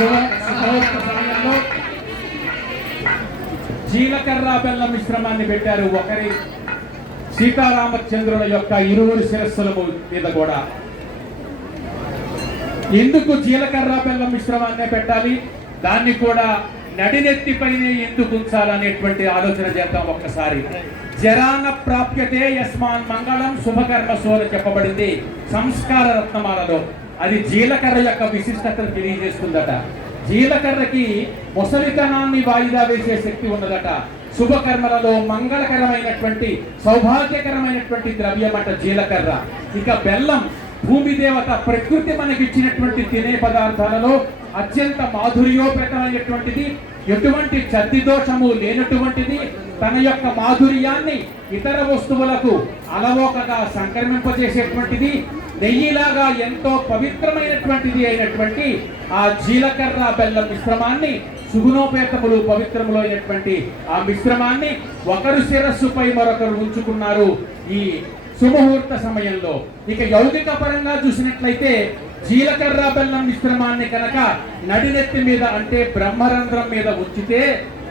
సమయంలో జీలకర్ర బెల్లం మిశ్రమాన్ని పెట్టారు. ఒకరి సీతారామచంద్రుల యొక్క ఇరువురి శిరస్సుల మీద కూడా. ఎందుకు జీలకర్ర బెల్లం మిశ్రమాన్నే పెట్టాలి, దాన్ని కూడా నడినెత్తిపైనే ఎందుకు ఉంచాలనేటువంటి ఆలోచన చేద్దాం ఒక్కసారి. జరాన ప్రాప్యతే యస్మాన్ మంగళం శుభకర్మసు అని చెప్పబడింది సంస్కార రత్నమాలలో. అది జీలకర్ర యొక్క విశిష్టతను తెలియజేస్తుందట. జీలకర్రకి ముసలితనాన్ని వాయిదా వేసే శక్తి ఉన్నదట. శుభకర్మలలో మంగళకరమైనటువంటి సౌభాగ్యకరమైనటువంటి ద్రవ్యమట జీలకర్ర. ఇక బెల్లం భూమి దేవత ప్రకృతి మనకిచ్చినటువంటి తినే పదార్థాలలో అత్యంత మాధుర్యోపేతమైనటువంటిది, ఎటువంటి చద్ది దోషము లేనటువంటిది, తన యొక్క మాధుర్యాన్ని ఇతర వస్తువులకు అలవోకగా సంక్రమింపజేసేటువంటిది, నెయ్యిలాగా ఎంతో పవిత్రమైనటువంటిది అయినటువంటి ఆ జీలకర్ర బెల్లం మిశ్రమాన్ని, సుగుణోపేతములు పవిత్రములు అయినటువంటి ఆ మిశ్రమాన్ని ఒకరు శిరస్సుపై మరొకరు ఉంచుకున్నారు ఈ సుముహూర్త సమయంలో. ఇక యౌగిక పరంగా చూసినట్లయితే జీలకర్ర బెల్లం మిశ్రమాన్ని కనుక నడినెత్తి మీద అంటే బ్రహ్మరంధ్రం మీద ఉంచితే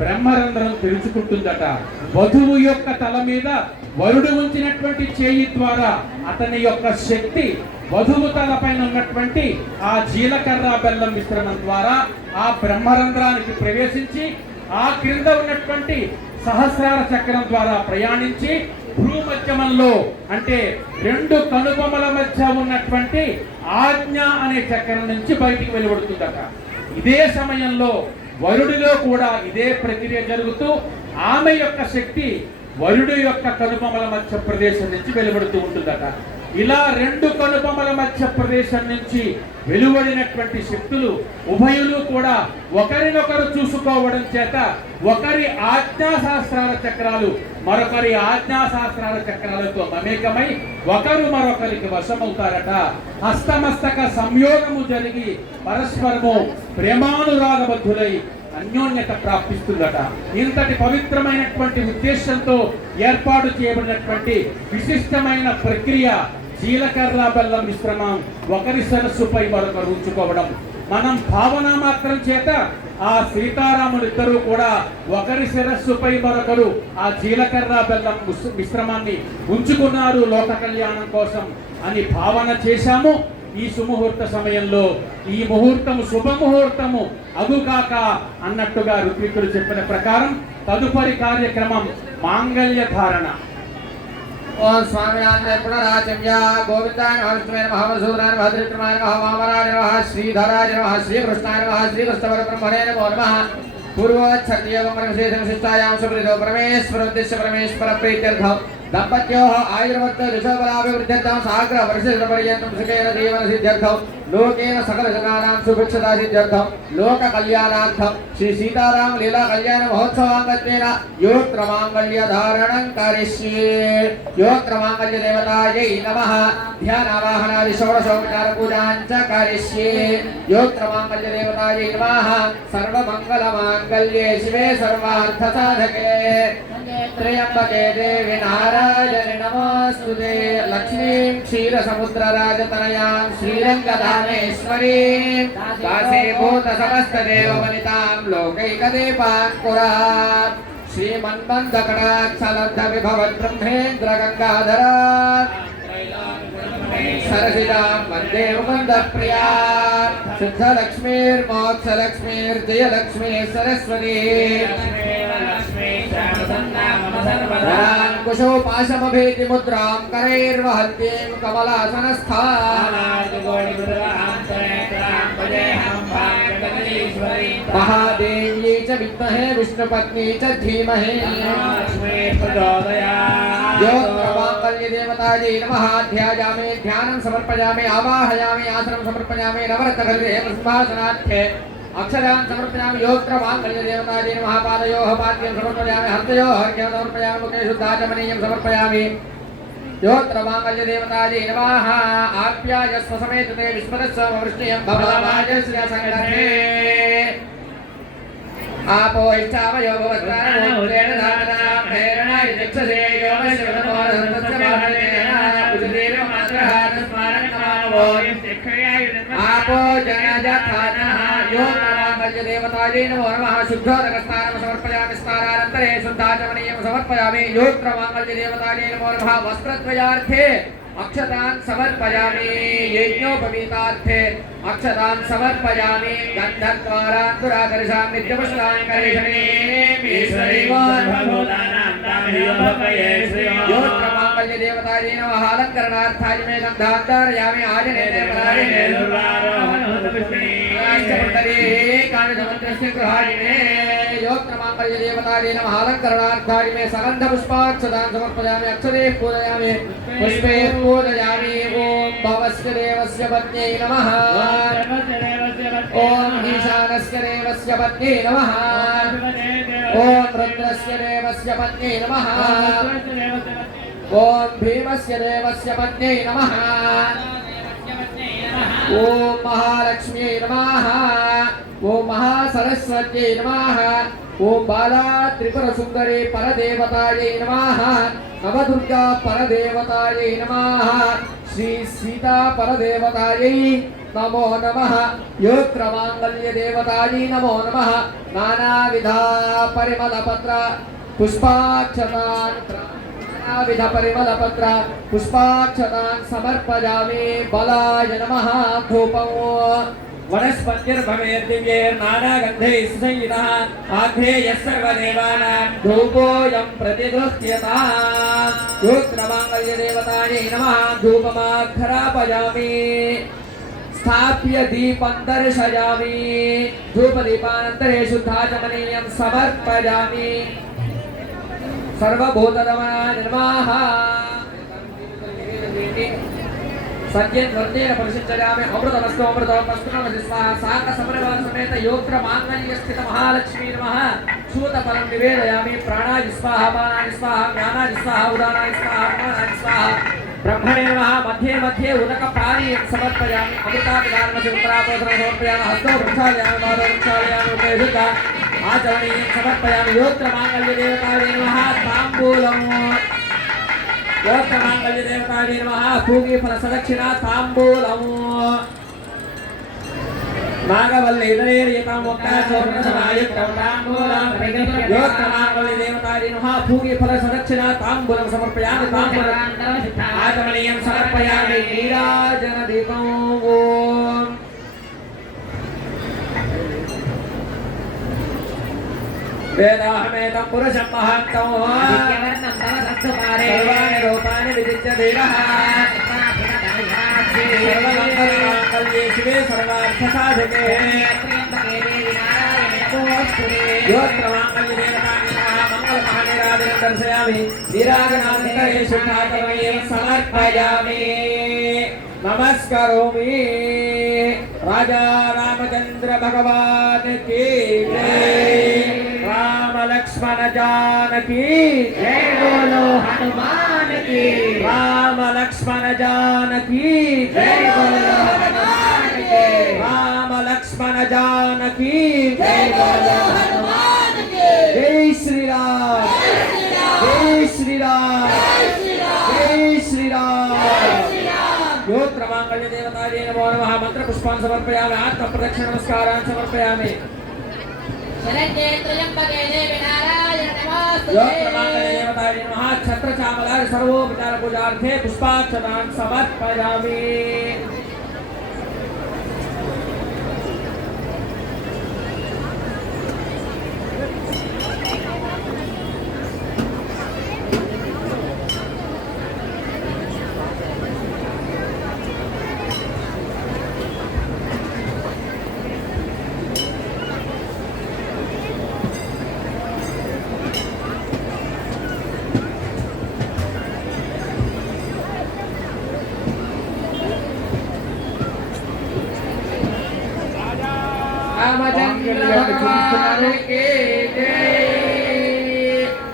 బ్రహ్మరంధ్రం తెరుచుకుంటుందట. వధువు యొక్క తల మీద వరుడు ఉంచినటువంటి చేయి ద్వారా అతని యొక్క శక్తి వధువు తల పైన ఉన్నటువంటి ఆ జీలకర్ర బెల్లం మిశ్రమం ద్వారా ఆ బ్రహ్మరంధ్రానికి ప్రవేశించి ఆ క్రింద ఉన్నటువంటి సహస్రార చక్రం ద్వారా ప్రయాణించి భ్రూమధ్యమంలో అంటే రెండు కనుబొమ్మల మధ్య ఉన్నటువంటి ఆజ్ఞ అనే చక్రం నుంచి బయటికి వెలువడుతుందట. ఇదే సమయంలో వరుడిలో కూడా ఇదే ప్రక్రియ జరుగుతూ ఆమె యొక్క శక్తి వరుడు యొక్క కనుబొమ్మల మధ్య ప్రదేశం నుంచి వెలువడుతూ ఉంటుందట. ఇలా రెండు కనుబొమ్మల మధ్య ప్రదేశం నుంచి వెలువడినటువంటి శక్తులు ఉభయులు కూడా ఒకరినొకరు చూసుకోవడం చేత ఒకరి ఆజ్ఞాశాస్త్రాల చక్రాలు మరొకరి ఆజ్ఞాశాస్త్రాల చక్రాలతో మమేకమై ఒకరు మరొకరికి వశమవుతారట. హస్తమస్తక సంయోగము జరిగి పరస్పరము ప్రేమానురాగబద్ధులై అన్యోన్యత ప్రాప్తిస్తుందట. ఇంతటి పవిత్రమైనటువంటి ఉద్దేశంతో ఏర్పాటు చేయబడినటువంటి విశిష్టమైన ప్రక్రియ జీలకర్ర బెల్లం మిశ్రమం ఒకరి సరస్సుపై మరొకరు ఉంచుకోవడం. మనం భావన మాత్రం చేత ఆ సీతారాములిద్దరూ కూడా ఒకరి శిరస్సుపై మరొకరు ఆ జీలకర్ర బెల్లం మిశ్రమాన్ని ఉంచుకున్నారు లోక కళ్యాణం కోసం అని భావన చేశాము. ఈ సుముహూర్త సమయంలో ఈ ముహూర్తము శుభముహూర్తము అగుకాక అన్నట్టుగా ఋత్వికులు చెప్పిన ప్రకారం తదుపరి కార్యక్రమం మాంగళ్య ధారణ. ఓం స్వామినాథ పునరాచమ్య గోవిందాయ నమః మహామసూరాయ నమః త్రివిక్రమాయ నమః వామనాయ నమః శ్రీధరాయ నమః శ్రీకృష్ణాయ నమః శ్రీకృష్ణపరబ్రహ్మణే నమో నమః. పూర్వోచ్ఛర్యవమనవిశేషవిశిష్టాయాం సుప్రీతో పరమేశ్వరోద్దేశ్య పరమేశ్వర ప్రీత్యర్థం దంపత్యోః ఆయుర్వర్త యశోబలాభివృద్ధ్యర్థం సాగ్ర వర్షపర్యంతం సుఖేన జీవన సిద్ధ్యర్థం లోకేన సకల జనానాం సుభిక్షతా సిద్ధ్యర్థం లోక కళ్యాణార్థం శ్రీ సీతారామ లీలా కళ్యాణ మహోత్సవాంగత్వేన యోత్ర మాంగళ్య ధారణం కరిష్యే. యోత్ర మాంగళ్య దేవతాయై నమః ధ్యానావాహనాది షోడశోపచార పూజాంచ కరిష్యే. యోత్ర మాంగళ్య దేవతాయై నమః సర్వమంగళ మాంగళ్యే శివే సర్వార్థ సాధకే త్రయంబకే దేవి నారాయణి నమోస్తుతే. లక్ష్మీం క్షీరసముద్రరాజతనయాం శ్రీరంగధామేశ్వరీం దాసీభూత సమస్త దేవవనితాం లోకైకదీపాంకురాం శ్రీమన్మందకటాక్షలబ్ధ విభవత్ బ్రహ్మేంద్ర గంగాధరా సరసిజాం వందే ముకుందప్రియా. శుద్ధలక్ష్మీర్మోక్షలక్ష్మీర్జయలక్ష్మీ సరస్వతీ కుశో పాశమభేతి ముద్రాం కరైర్వహంతీం కమలాసనస్థాం మహాదేవ్యై చ విద్మహే విష్ణుపత్నీ చ ధీమహి యోత్రమాంగళ్యదేవతాయై నమః. ధ్యాయామి ధ్యానం సమర్పయామి ఆవాహయామి ఆసనం సమర్పయామి నవరత్నగృహే సింహాసనాఖ్యే అక్షరాన్ సమర్పయామి. యోత్ర మాంగళ్యదేవతాయై నమః. పాదయోః పాద్యం సమర్పయామి హస్తయోః అర్ఘ్యం సమర్పయామి ముఖే శుద్ధాచమనీయం సమర్పయామి. యోత్ర మాంగళ్యదేవతాయై నమః. ఆప్యాయస్వ సమేతే విస్మరస్వ వృష్ణియం భవమాజస్య సంగతే आपो इच्छावयो भवत्वानोरेण धारणां हेरणाय दिक्षसे आपो जनजथानः यो मांगल्यदेवतायै नमो नमः शुद्धोदकस्नानं समर्पयामि स्नानानन्तरे शुद्धाचमनीयं समर्पयामि योत्रमांगल्यदेवतायै नमो नमः वस्त्रद्वयार्थे अक्षतान् समर्पयामि यज्ञोपवीतार्थे अक्षतान् समर्पयामि गन्धद्वारान् दुराकर्षामि नित्यपुष्टान् करिष्यामि योत्रमांगल्यदेवतायै नमः अलङ्करणार्थाय मे गन्धान् धारयामि आजनेने परायणे योत्रमांगल्यदेवतायै नमः अलङ्करणार्थाय मे सगन्धपुष्पाक्षतान् समर्पयामि अक्षते पूजयामि पुष्पे पूजयामि ॐ भवस्य देवस्य पत्न्यै नमः ॐ ईशानस्य देवस्य पत्न्यै नमः ॐ रुद्रस्य देवस्य पत्न्यै नमः ॐ भीमस्य देवस्य पत्न्यै नमः ॐ महालक्ष्म्यै नमः ॐ महासरस्वत्यै नमः ॐ बाला त्रिपुरसुन्दरी परदेवतायै नमः नवदुर्गा परदेवतायै नमः श्री सीता परदेवतायै नमो नमः योत्रमांगल्यदेवतायै नमो नमः नानाविधा परिमलपत्र पुष्पाक्षतान् नानाविध परिमलपत्र पुष्पाक्षतान् समर्पयामि बलाय नमः धूपम् वनस्पतिर्भवेद्दिव्यैर्नानागन्धैः सुसंयुतः आघ्रेयः सर्वदेवानां धूपोऽयं प्रतिगृह्यताम् योत्रमांगल्यदेवतायै नमः धूपमाघ्रापयामि स्थाप्य दीपं दर्शयामि धूपदीपानन्तरे शुद्धाचमनीयं समर्पयामि सर्वभूतदमनाय नमः सज्जन वर्तेन परिशिष्टामि अमृतमस्तु अमृतमस्तु स्वाहा साक समरवार समेत योत्र मांगल्य स्थित महालक्ष्मी नमः सूतफलं निवेदयामि प्राणाय स्वाहा अपानाय स्वाहा ज्ञानाय स्वाहा उदानाय स्वाहा अपमानाय स्वाहा ब्रह्मणे नमः मध्ये मध्ये उदकपानीयं समर्पयामि अमृताभिधानस्य उत्तरापोषणं समर्पयामि हस्तो वृक्षालयामि पादो वृक्षालयामि उपेयुक्ता आचमनीयं समर्पयामि योत्र मांगल्यदेवताय नमः ताम्बूलम् योत्रमांगल्यदेवतायै नमः पूगीफलसदक्षिणा ताम्बूलम् नागवल्लीधरेर्यतां वक्ताचोर्णसमायुक्तं ताम्बूलं योत्रमांगल्यदेवतायै नमः पूगीफलसदक्षिणा ताम्बूलं समर्पयामि ताम्बूलम् आचमनीयं समर्पयामि नीराजनदीपम् ॐ वेदाहमेतं पुरुषं महान्तं सर्वाणि रूपाणि विजित्य धीरः सर्वमङ्गलमाङ्गल्ये शिवे सर्वार्थसाधके योत्रमाङ्गल्यदेवतायै नमः मङ्गलमहानिराजनं दर्शयामि नीराजनानन्तरे शुद्धाचमनीयं समर्पयामि नमस्करोमि राजा रामचंद्र भगवान की जय राम लक्ष्मण जानकी जय बोलो हनुमान की राम लक्ष्मण जानकी जय बोलो हनुमान की राम लक्ष्मण जानकी जय बोलो हनुमान की जय श्री राम जय श्री राम जय श्री राम योत्रमांगल्यदेवतायै नमो नमः मंत्रपुष्पान् समर्पयामि आत्मप्रदक्षिण नमस्कारान् समर्पयामि शरण्ये त्र्यम्बके देवी नारायण नमोस्तुते योत्रमांगल्यदेवतायै नमः छत्रचामलाय सर्वोपचार पूजार्थे पुष्पाक्षतान् समर्पयामि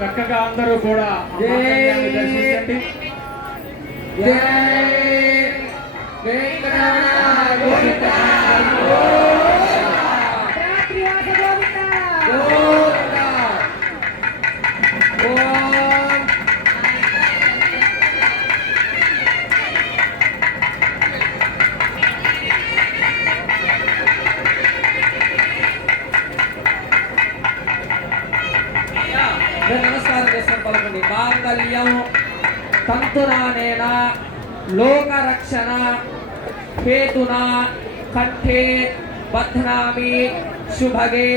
చక్కగా అందరూ కూడా అమ్మవారిని దర్శించండి. తంతునానేన లోకరక్షణ హేతునా కంఠే బధ్నామి శుభగే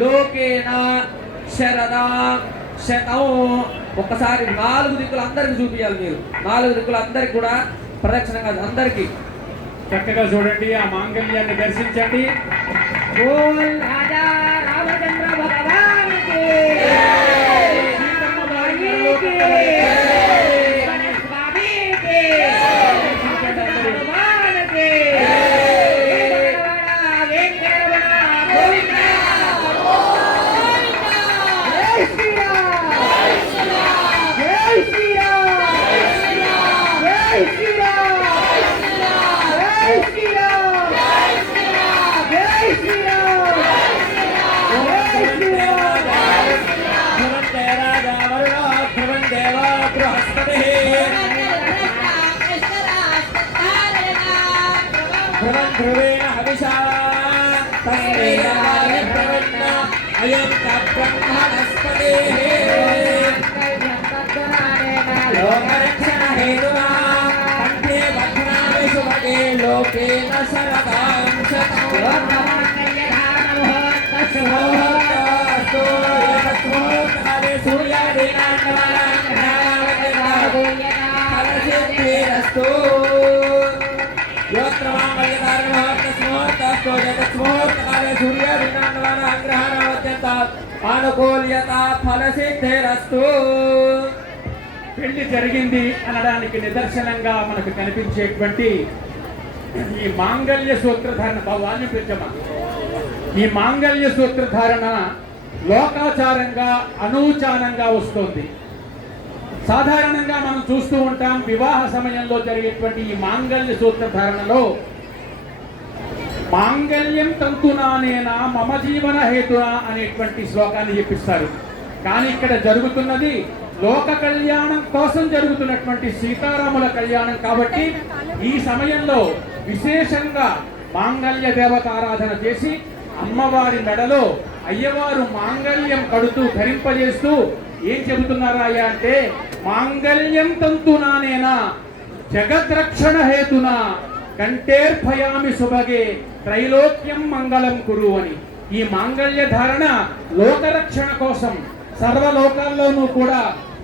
లోకేన శరదా శతం. ఒక్కసారి 4 దిక్కులు అందరికి చూపించాలి మీరు. 4 దిక్కులు అందరికి కూడా ప్రదక్షిణంగా అందరికి చక్కగా చూడండి, ఆ మాంగళ్యాన్ని దర్శించండి. ఓం రాజా రామచంద్ర భగవానికి సీతమ్మ వారి లోకం స్వామికి భగవానికి ధ్రువేణ హవిషా తస్మేయాయ ప్రవన్న అయం బ్రహ్మణస్పతిః లోకరక్షణ హేతునా కంఠే బధ్నామి శుభగే లోకేన శరదాం శతం. తస్మోహోత్కాలే సూర్యాదీనాంగమనాంగ్రహావతిర్నామోద్యతాఫలసిద్ధిరస్తు. యోత్రమాంగళ్యధారణమోహత్తస్మోహత్తస్మోహత్తకాలే సూర్యాదీనాంగమనాంగ్రహావత్యంతాత్ అనుకూల్యత ఫలసిద్ధిరస్తు. పెళ్లి జరిగింది అనడానికి నిదర్శనంగా మనకు కనిపించేటువంటి ఈ మాంగళ్య సూత్రధారణ భావాన్ని పెంచమా. ఈ మాంగళ్య సూత్రధారణ లోకాచారంగా అనూచానంగా వస్తుంది. సాధారణంగా మనం చూస్తూ ఉంటాం, వివాహ సమయంలో జరిగేటువంటి ఈ మాంగళ్య సూత్రధారణలో మాంగళ్యం తంతునానేనా మమ జీవన హేతునా అనేటువంటి శ్లోకాన్ని చెప్పిస్తారు. కానీ ఇక్కడ జరుగుతున్నది లోక కళ్యాణం కోసం జరుగుతున్నటువంటి సీతారాముల కళ్యాణం కాబట్టి ఈ సమయంలో విశేషంగా మాంగళ్య దేవతారాధన చేసి అమ్మవారి మెడలో అయ్యవారు మాంగళ్యం కడుతూ ధరింపజేస్తూ ఏం చెబుతున్నారా అయ్యా అంటే, మాంగళ్యం తంతునానేనా జగద్రక్షణ హేతునా కంఠేర్భయామి శుభగే త్రైలోక్యం మంగళం కురు అని. ఈ మాంగళ్య ధారణ లోకరక్షణ కోసం, సర్వలోకాల్లోనూ కూడా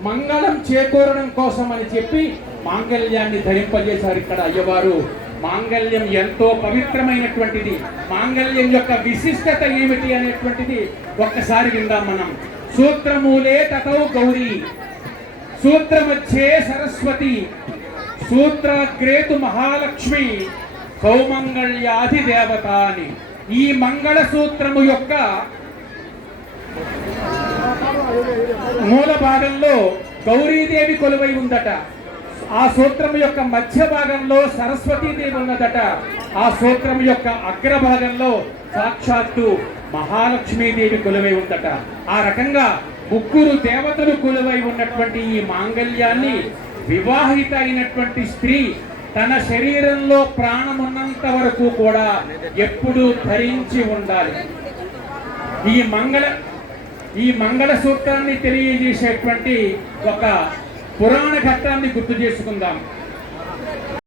మంగళం చేకూరడం కోసం అని చెప్పి మాంగళ్యాన్ని ధరింపజేశారు ఇక్కడ అయ్యవారు. మాంగళ్యం ఎంతో పవిత్రమైనటువంటిది. మాంగళ్యం యొక్క విశిష్టత ఏమిటి అనేటువంటిది ఒక్కసారి విందాం మనం. సూత్రమూలే తతౌ గౌరీ సూత్రమధ్యే సరస్వతి సూత్రాగ్రేతు మహాలక్ష్మి సౌమంగళ్యాధి దేవత అని. ఈ మంగళ సూత్రము యొక్క మూల భాగంలో గౌరీదేవి కొలువై ఉందట. ఆ సూత్రము యొక్క మధ్య భాగంలో సరస్వతీదేవి ఉన్నదట. ఆ సూత్రము యొక్క అగ్రభాగంలో సాక్షాత్తు మహాలక్ష్మీదేవి కొలువై ఉందట. ఆ రకంగా 3 దేవతలు కొలువై ఉన్నటువంటి ఈ మాంగళ్యాన్ని వివాహిత అయినటువంటి స్త్రీ తన శరీరంలో ప్రాణమున్నంత వరకు కూడా ఎప్పుడూ ధరించి ఉండాలి. ఈ మంగళ సూత్రాన్ని తెలియజేసేటువంటి ఒక పురాణ ఘట్టాన్ని గుర్తు చేసుకుందాం.